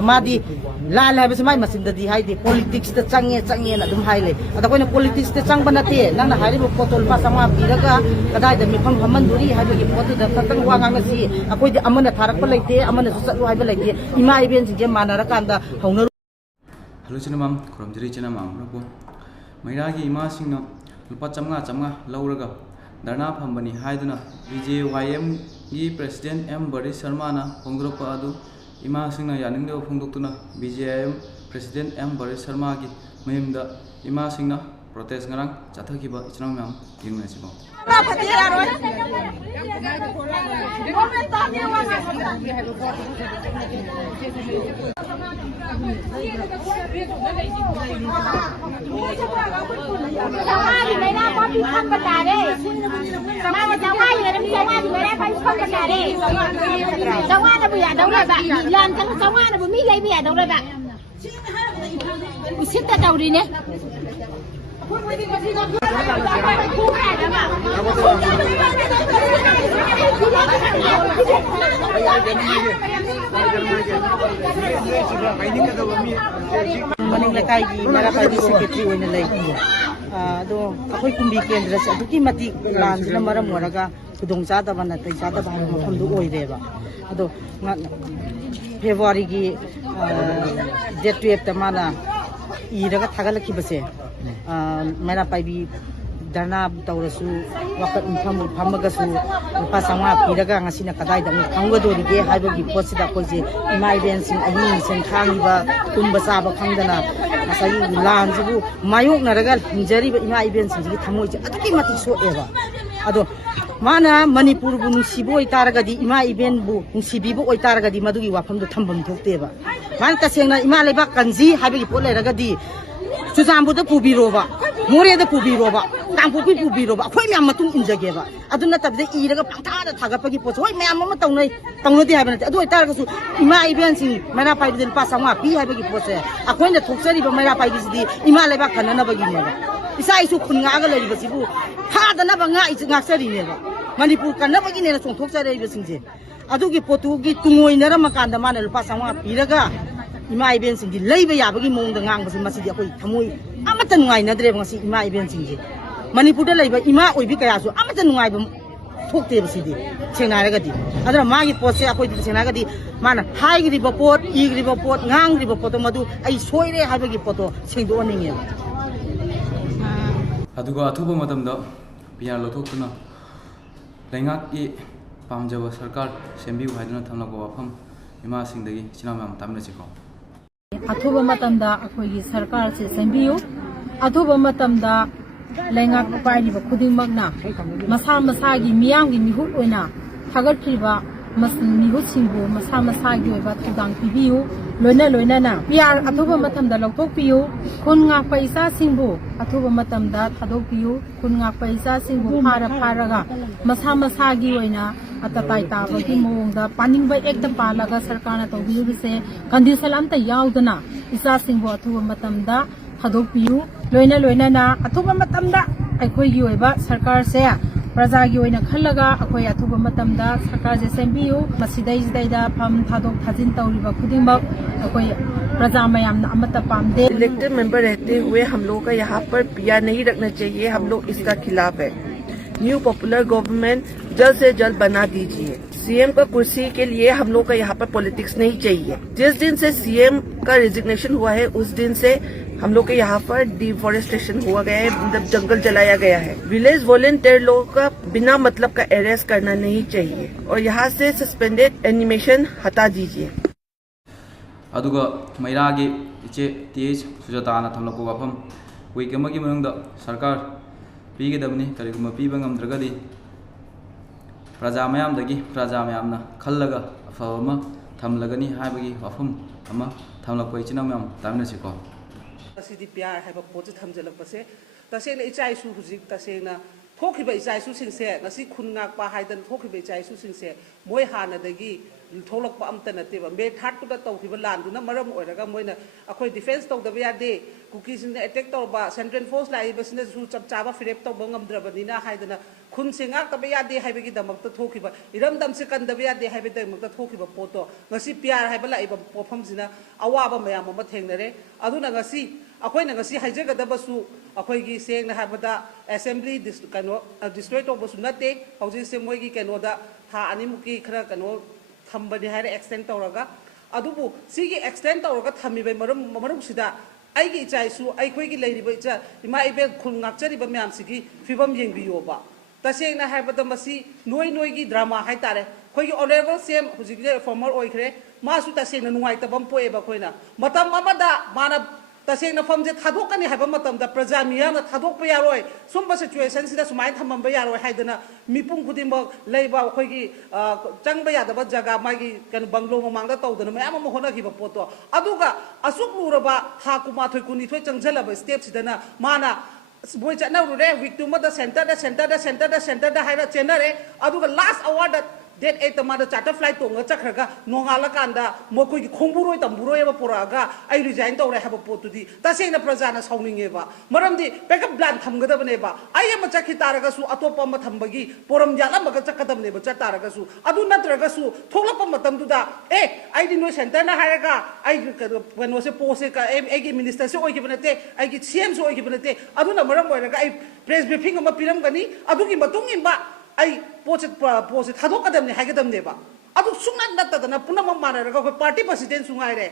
मादी लाल है माई मसिंदी पॉलिटिक्स चंगे ना हाई अद अखोना पॉलिटिक्स चंब नाते नंगना पोतो लुपा चंगा पीरगा कदाई मिफम हमंदुरी है पोतुद खतंग वा गांगसी अखोइदि अमना थारक लेते अमनसु चलु हाइबा लेते इमा इबेन सिंगे मानरकांदा हौनरु हेलो चिनमाम खुरमजरी चिनमाम रबो मैरागी इमा सिंगना लुपा चमगा लौरगा धरना फंबनी हाइदुना BJYM की प्रेसिडेंट M बरिस शर्मा ना फोंदोरपा अदु इमा सिंगना यानिंगदो फोंदोक्तुना BJYM प्रेसिडेंट M बरिस शर्मा की मयमदा इमा सिंगना प्रोटेस्ट ngarang चाथखिबा इचनाम मैम यिंगनासिबो मनिंग लकाई की मेरा पार्टी सेक्रेटरी होने लगी दो अखोई कुंभी केंद्र से अदुकी मती लांजना मरम मोरगा खुदोंग चादबा नतै चादबा हाय मफमदु ओइरेबा अदो फेब्रुवारी की डेट 12 तमाना इरगा थागलखिबसे मेरा पाइबी धरना तौरसु वकत फमगसु लुपा चंगा पीरगा ngасina कदाइदा फंगदोरिगे हाइबगी पोसिदा कोइसे इमा इबेंसिंग अहिंग सें खांगिबा तुंबा चाबा खंगदना नसाई लांजिबु मायोकनरगा हिंजरिबा इमा इबेंसिंगी थमोइसे अदुकी मति सोएबा अदो माना मणिपुर बु नुसिबो इतारगदी इमा इबेन बु नुसिबिबो इतारगदी मदुगी वाफमदो थंबम थोक्तेबा मान तसेंगना इमा लेबा कंजी हाइबगी पोट लेरगदी चुजामबुदा पुबिरोबा मोरेदा पुबिरोबा तांपुपी पुबिरोबा अखोइ म्याम मतुंग इंजगेबा अदु नतबदे इरगा पंथादा थागपगी पोस होय म्याम अमा तौनै तौनदि हाइबा नते अदु इतारगसु इमा इबेंसिंग मेरा पाइबदे लुपा चंगा पी हाइबगी पोसे अखोइना थोक्चरिबा मेरा पाइबिसिदि इमा लेबा खननबगिनेबा इसा इसु खुनगागा लेरिबसिबु फादनबा nga इस ngaksariनेबा मणिपुर कन्नबगिनेना चोंथोक्चरेबिसिंजे अदुगी पोतुगी तुंगोइनरमकांदा माने लुपा चंगा पीरगा इमा इबेन सिंगी लेबा याबगी मोंग ngangbasi masidi akoi thamoi amata nungai nadre ngasi इमा इबेन सिंगी मणिपुर दा लेबा इमा ओइबि कयासु amata nungai बम थोक्ते बसिदी सेनारगदी अदर मागी पोसे akoi दि सेनारगदी माना हाइगरि बपोट इगरि बपोट nganगरि बपोट मदु ai सोइरे हाबगी पोतो सेंदो अनिंगे अदुगा अथुबा मतमदा पियार लोथोक्तुना लैंगाक की पामजबा सरकार सेंबिउ हाइदुना थमलाको वाफम इमा सिंगदगी चिनाम मैम तामनचिको अथुबा मतमदा अखोइगी सरकार से सेंबिउ अथुबा मतमदा लैंगाक पाइलिबा खुदिंगमकना मसा मसागी मियामगी मिहुत ओइना थागतखिबा मिहुतसिंगबु मसा मसागी ओइबा थौदांग पिबिउ लोइना पियार अथुबा मतमदा लौथोकपिउ खुन ngakpa isaसिंगबु अथुबा मतमदा थादोकपिउ खुन ngakpa isaसिंगबु फारगा मसा मसागी ओइना अतपाई ताबगी मोंगदा पानिंगबा एकता पालगा सरकारना तौबिउसे कंडीशन अमता याउदना isaसिंगबु अथुबा मतमदा थादोकपिउ लोइना अथुबा मतमदा अखोइगी ओइबा सरकार से प्रजा की ओइना खल्लगा अखोइ अथुबा मतमदा सरकार से सेंबिउ मसिदैदा फम थादोक थाजिन तौरिबा खुदिंबक अखोइ प्रजा मयामना अमता पामदे इलेक्टेड मेंबर रहते हुए हम लोगों का यहाँ पर पिया नहीं रखना चाहिए। हम लोग इसका खिलाफ है। न्यू पॉपुलर गवर्नमेंट जल्द से जल्द बना दीजिए। सीएम का कुर्सी के लिए हम लोग का यहाँ पर पॉलिटिक्स नहीं चाहिए। जिस दिन से सीएम का रेजिग्नेशन हुआ है उस दिन से हम लोग के यहाँ पर डिफॉरेस्टेशन हुआ गया है, मतलब जंगल जलाया गया है। विलेज वॉलेंटियर लोगों का बिना मतलब का अरेस्ट करना नहीं चाहिए और यहाँ से सस्पेंडेड एनिमेशन हटा दीजिए। अदुगा मैरागी इचे TH सुजाताना थमलको वाफम वीक अमगी मनुंगदा सरकार पीगदबनी करिगुम पीबा ngamdragadi प्रजा मयामना खल्लगा अफबमा थमलगनी हाइबगी वाफम अमा थमलको इचिना मयाम तामिनसिको असिदि प्यार है पोच थमजलपसे तसेना इचाइसु हुजिक तसेना थोखिबा इचाइसु सिंसे ngasi खुन ngakpa हाइदन थोखिबा इचाइसु सिंसे मोय हानदगी थोलक्पा अमता नतेबा मे थार्ड कुदा तौखिबा लांदुना मरम ओइरगा मोइना अखोय डिफेंस तौदबा यादे कुकीसिन अटैक तौबा सेंट्रल फोर्स लाइबसिना सु चप चाबा फिरेप तौबा ngamद्रबनिना हाइदना खुन सिंगाक तबा यादे हाइबगी दमकता थोखिबा इरमदम से कंदबा यादे हाइबे दमकता थोखिबा पोतो ngasi प्यार हाइबा लाइबा पोफमसिना अवाबा मयाम अमा थेंगनरे अदुना ngasi अखोयना ngasi हाइजगदबसु अखोयगी सेंगना हाबदा असेंबली कनो डिस्ट्रॉय तौबसु नते हौजि से मोयगी कनोदा था अनिमुकी खरा कनो थम्बनी हारे एक्सटेंड तौरगा अदुबु सिगी एक्सटेंड तौरगा थमिबे मरम सिदा आइगी इचाइसु आइखोयगी लेरिबा इचा इमा इबे खुल ngakchariba myam sigi fibam yengbiyoba tasengna haibada masi noigi drama haitare khoigi honorable sem hujigle former oikhre masu tasengna nungai tabam poeba khoina matam amada mana tasengna famje thadokani haiba matam da praja miyana thadokpa yaroi sumba situation sida sumai thamamba yaroi haidana mipung khudimba leiba khoigi changba yadaba jaga magi kan banglo mamangda tawdana mayam ma hona giba poto aduga asuk luraba hakuma thoi kuni thoi changjala step sidana mana boy chana rure victim da center da haira chenare aduga last hour da date 8 tamada charter flight to ngachakhraga nongala kanda mokoi ki khongburoi tamburoi ba poraga ai resign tawre haba potudi tasena prajana sauninge ba maramdi backup plan thamgada bane ba ai ma chakhi taraga su atopa ma thambagi poram jala maga chakadam ne ba chataraga su adu natraga su tholapa matam du da ai di no center na haraga ai no se pose ka ai gi minister se oi gi banate ai gi cm se oi gi banate adu na maram oiraga ai press briefing ma piram gani adu gi matung imba ai posit thadokadam ne haigadam ne ba adu sungna natadana punama manaraga ko party president sungai re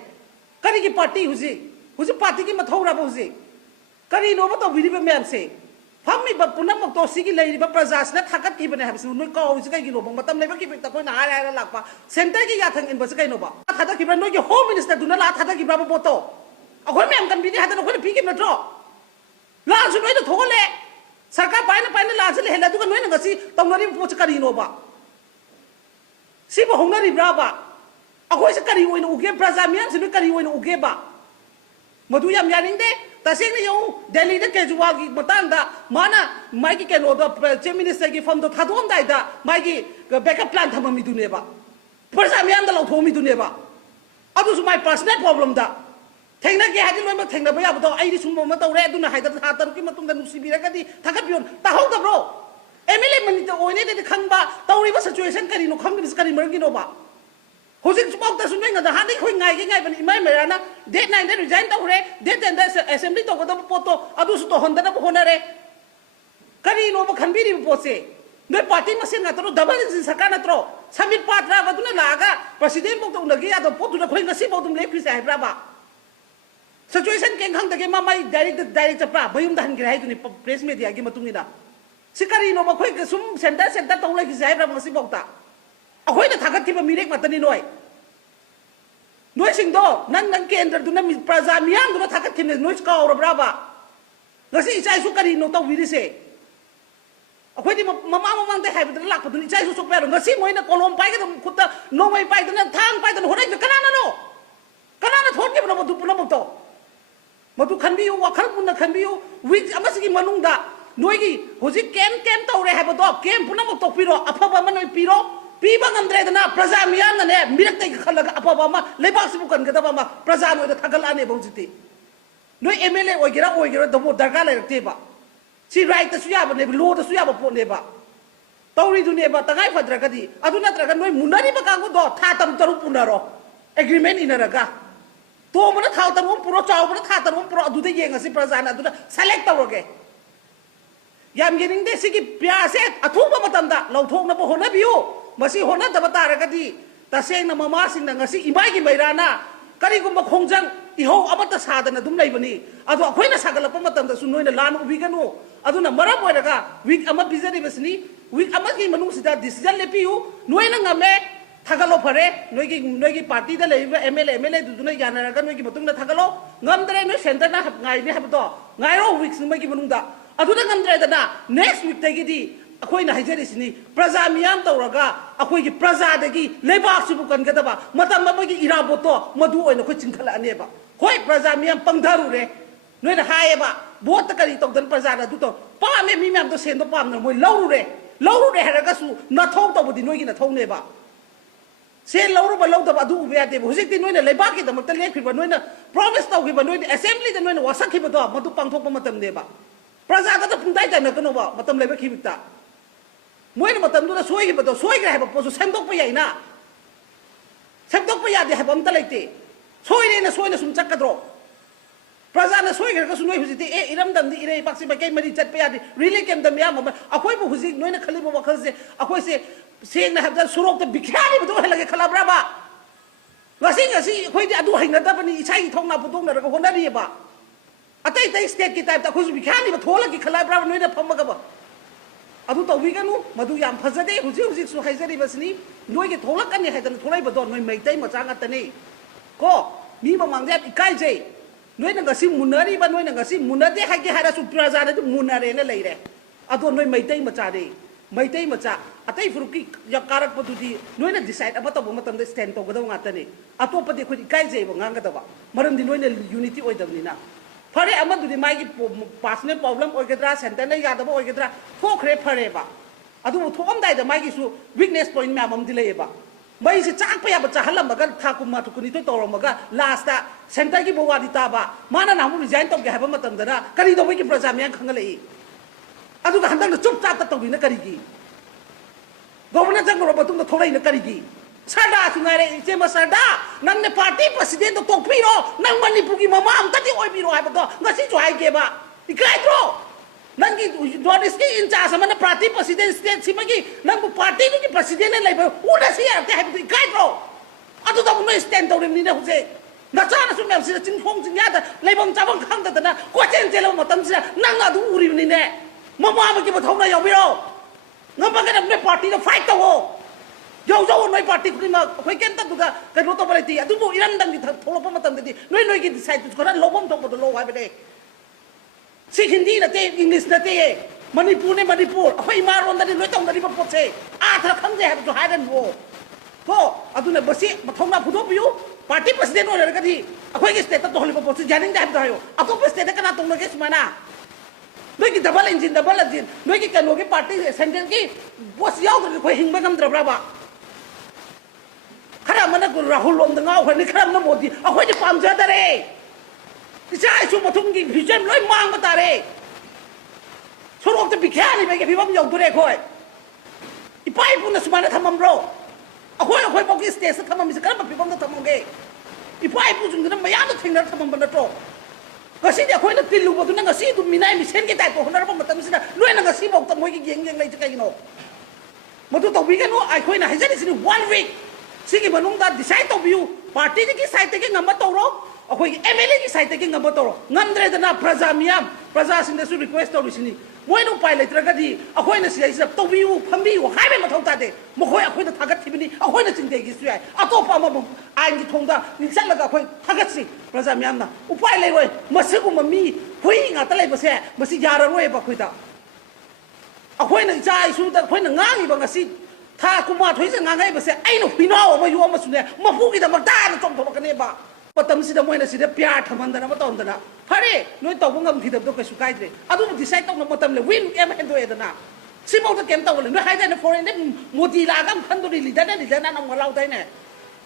kari gi party huji party gi mathora ba huji kari no ba to biriba mem se fammi ba punama to sigi leiri ba prajasna thakat ki bane habsu no ko huji kai gi no ba matam leba ki ta koi na ara lakpa center gi yathang in ba se kai no ba thada ki ba no gi home minister duna la thada ki ba ba boto akhoi mem kan bini hada no ko pi ki metro la su no to thole सरकार पाइना लाजल हेला दुगा नोइना गसी तंगरी पोच करी nova सिबो होंगरी ब्राबा अखोइ से करी ओइना उगे प्रजा मियाम से करी ओइना उगे बा मधु याम यानिंग दे तसेंग ने यो दिल्ली दे केजरीवाल की मतंग दा माना माइकी के नो द चीफ मिनिस्टर की फम दो थादोम दाइ दा माइकी बैकअप प्लान थममी दुनेबा प्रजा मियाम दा लौथोमी दुनेबा अदु सु माइ पर्सनल प्रॉब्लम दा थेंगना के हादि लोइम थेंगना बया बदो आइदि सुमो म तौरे अदुना हाइदा था तरुकी मतुंग दा नुसिबिरगदि थागपियोन ताहौ दब्रो एमएलए मनि तो ओइने दे खंगबा तौरिबा सिचुएशन करी नो खंग बिस करी मरगी नोबा होजिक सुमोक दा सुनैंगा दा हादि खोइ गाइ बनि इमाइ मेराना डेट 9 दे रिजाइन तौरे डेट 10 दा असेंबली तो गदब पोतो अदु सु तो होंदना होनरे करी नोबा खनबिरि पोसे नो पार्टी मसेन नत्रो डबल इंजन सरकार नत्रो समिट पात्रा बदुना लागा प्रेसिडेंट बोक तो उनगी या तो पोतु खोइ गसी बोदुम ले फिस आइब्राबा सिचुएशन के खंग तके मामाई डायरेक्ट चप्रा भयुम दहन गिराइ दुनि प्रेस मीडिया की मतुंगिदा सिकरी नो मखोइ सुम सेंटर तौले की जाइब्रा मसी बोक्ता अखोइना थागथिबा मिरेक मतनी नोय नोय सिंगदो नन केंद्र दुना प्रजा मियाम दुना थागथिने नोय काउरब्राबा ngasi इचाइ सु करी नो तौ विरिसे अखोइदि ममा दे हाइबद लाख दुनि इचाइ सु सोपेरो ngasi मोइना कोलम पाइगदम खुता नोमै पाइदना थांग पाइदना होरै कनाना थोन के मधु पुनम तो मधु खनबियु वखल पुन खनबियु वीक अमसगी मनुंगदा नोइगी होजि केम तौरे हाबदो केम पुनम तो पिरो अफबा मनोय पिरो पीबा ngamdredana प्रजा मियाम ने मिरक तै खलगा अफबा मा लेबाक सिबु कनगदबा मा प्रजा नोय थागल आने बहुजिति नोय एमएलए ओइगेरा दबो दरगा लेरतेबा सी राइट तसु याबा ने लो तसु याबा पोनेबा तौरी दुनेबा तगाय फद्रगदि अदु नत्रगा नोय मुनरी बकागो दो था तरु पुनरो एग्रीमेंट इनरगा तो मन थाव तरु पुरो चाव मन था तरु पुरो अदुदे येंगसि प्रजाना अदुदा सेलेक्ट तौरगे याम गेनिंग दे सिगी प्यासे अथुबा मतमदा लौथोंना बो होनबियो मसी होना दब तारगदि तसेंना ममासिंग ngasi इमागी मैराना करिगुम्बा खोंजंग इहो अमत सादना दुम लैबनी अदो अखोइना सागलप मतमदा सु नोइना लान उबिगनो अदुना मरम ओइरगा वीक अमा बिजरिबसनी वीक अमगी मनुसिदा डिसीजन लेपियु नोइना ngame थागलो फरे नोगी पार्टी दा लेबा एमएलए दुना यानरगा नोगी मतुंगना थागलो ngamdre no center na ngai ni habdo ngairo weeks ngi manungda aduna ngamdre dana next week tagi di अखोइना हाइजरिसनी प्रजा मियाम तौरगा अखोइगी प्रजा दगी लेबाक सुबु कनगदबा मतम मबगी इराबोतो मधु ओइना खो चिंखलानेबा होय प्रजा मियाम पंगधारु रे नोइना हायबा बोत करी तौदन प्रजा दा दुतो पामे मी मियाम तो सेंदो पामना मोय लौरु रे हरगसु नथौ तबुदी नोइगी नथौनेबा से लौरब लौदब अदु उबे यादे हुजिकति नोइना लेबाकी दमक त लेखिबा नोइना प्रॉमिस तौखिबा नोइना असेंबली द नोइना वासखिबदो मदु पांगथोकपा मतम देबा प्रजा का पुंदाई तनकनोबा मतम लेबा खिबिता मोइन मतम दुना सोइगिबदो सोइग्रे हाबा पोसु सेमदोकपा याइना सेमदोकपा यादे हाबा अमता लेते सोइरेना सोइना सुम चक्कद्रो प्रजा ने सोइग्रे सुनोइ हुजिति ए इरमदमदि इरे पाक्सि बकै मरि चटपा यादे रिली केमदम या मम अखोइबो हुजिक नोइना खलिबो वखलसे अखोइसे सेंगना हाबदा सुरोकता बिख्यानिबदो हलगे खलाब्राबा ngasi khoi adu hainada bani isai thongna budong na ko honari ba atai tai state ki type ta khoi bikhani ba thola ki khala bra noi na phamaga ba adu to wi ganu madu yam phajade huji su haizari basni noi ki thola kan ni haidan tholai ba do noi mai tai ma changa tani ko mi ba mangja ikai je noi na ngasi munari ba noi na ngasi munade haige hara su praja na munare na leire adu noi mai tai ma chade mai tai ma cha atai furuki ya karak padudi noina decide aba to matam de stand to gadaw ngata ni atopa de khodi kai jei banga gadawa maram di noina unity oidam ni na phare amadu di mai ki personal problem oigedra center na yada ba oigedra thokre phare ba adu thom dai da mai ki su weakness point ma mam di le ba mai se chak pa ya ba chahalam ba thakum ma thukuni to torom ga last ta center ki bowadi ta ba mana namu resign to ga ha ba matam da kari do ki praja myang khangalei adu ga handang chup chap ta to bi na kari ki governor jangro batung da thorai na karigi sada sungare che ma sada nang ne party president to piro nang manipur ki mama am tati oi piro ha ba ngasi jo hai ke ba ikai tro nang ki journalist ki in charge mana party president state simagi nang party ki president lai ba uda si ya te ha bi ikai tro adu da mo stand to ni na huje na cha na su mem si chin phong chin ya da lai bang cha bang khang da na ko chen che lo ma tam si nang adu uri ni ne mama ma ki ba thong na yaw piro ngamaga na party no fight to yo noi party kuma khoi ken ta duga ka ro to balai ti adu bo iran dang di tholo pa matam di noi ki decide to kora lobom to bodo lo ha be de si hindi na te english na te manipur khoi ma ron da di noi tong da di pa pot se a thar kham je ha to ha dan bo ko adu na basi mathong na phudo piu party president no ra ka di khoi ki state to holi pa pot se janing da ha yo ato pa state ka na tong na ke smana noi ki double engine noi ki kano ki party sentence ki boss yaw to khoi hingba ngam dra bra ba khara mana ko rahul lom da ngau khani khara na modi akhoi ji pam ja da re isai su mathung ki vision loi mang ba ta re sorok te bikhani be ke bibam yaw to re khoi ipai pu na sumana thamam ro akhoi bo ki state sa thamam mi sa kar ba bibam da thamam ge ipai pu jung na maya na thing na thamam ba na to ngasi de khoi na tilu bo tu na ngasi tu minai mi sen ke tai to honar ba matam sina loi na ngasi bo ta moi ki geng lai cha kai no madu to wi ga no ai khoi na hajari sini 1 week sigi manung da decide to view party ki side ke ngam to ro akhoi ki MLA ki side ke ngam to ro ngandre da na praja miyam praja sin da su request to sini moi no pai lai tra ga di akhoi na si sa to view phambi wo hai be ma thau ta de mo khoi akhoi da thagat thibini akhoi na ching de gi su ai ato pa ma ai ki thong da ni chat la ga akhoi thagat si praja miyam na upai lai roi masigu mami hui nga ta lai ba se masi yara roi ba khoi ta akhoi na jai su da akhoi na ngang ba ngasi tha kuma thoi se ngang ai ba se ai no hino ma yu ma su ne ma fu ki da ma da na chom thom ka ne ba patam si da moi na si da pyar thaman da na ma ton da na phare noi to ngam thi da to ka su kai de adu decide to na matam le win em hen do e da na si mo ta kem ta le noi hai da na foreign ne modi la gam khan do li da na na ma lau dai ne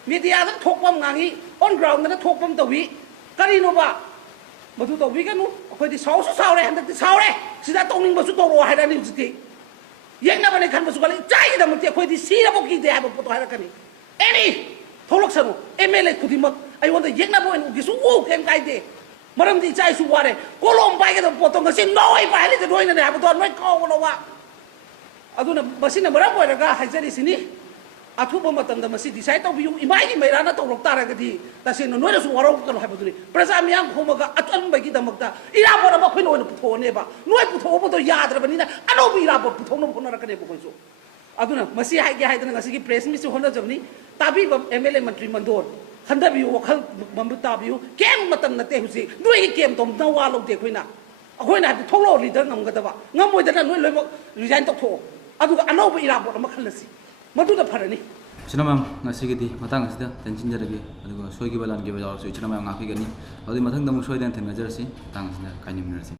media da thok pam ngangi on ground na thok pam to wi kari no ba madu to wi ga nu khoi di sau su sau re han da sau re si da tong ning ba su to ro hai da ni ji ti yeng na ba ne khan ba su ga le chai da mo ti khoi di si ra bo ki de ha bo to hai ra ka ni any tholok sanu MLA khudi mak ai won da yeng na bo en gi su wo kem kai de maram di chai su wa re kolom bai ga da po to ga si noi bai le de doi na ne ha bo to noi ko no wa aduna basina maram bo ra ga hajari sini athuba matam da masi decide to biu imai gi mai rana to rok ta ra ga di ta sin no na su waro ka no ha bu ni praja miyang khoma ga atan bai gi da mak ta ira bo ra ba khoi no pu tho ne ba noi pu tho bo to ya dra ba ni na ano bi ira bo pu tho no phona ra ka ne bo khoi so aduna masi hai gi hai da ngasi gi press mi su hona jam ni tabi ba MLA mantri mandor khanda bi wakhal mambu ta bi kem matam na te hu si noi gi kem tom na wa lo te khoi na akhoi na tho lo leader ngam ga da ba ngam moi da na noi loi mo resign to tho adu ga ano bi ira bo ma khal si madu da pharani china mam ngasi gi di matang asi da tension jara gi adu soi gi balan gi ba jaw su china mam ngapi ga ni adu mathang da mu soi den thena jara si tang asi da kai nim ner si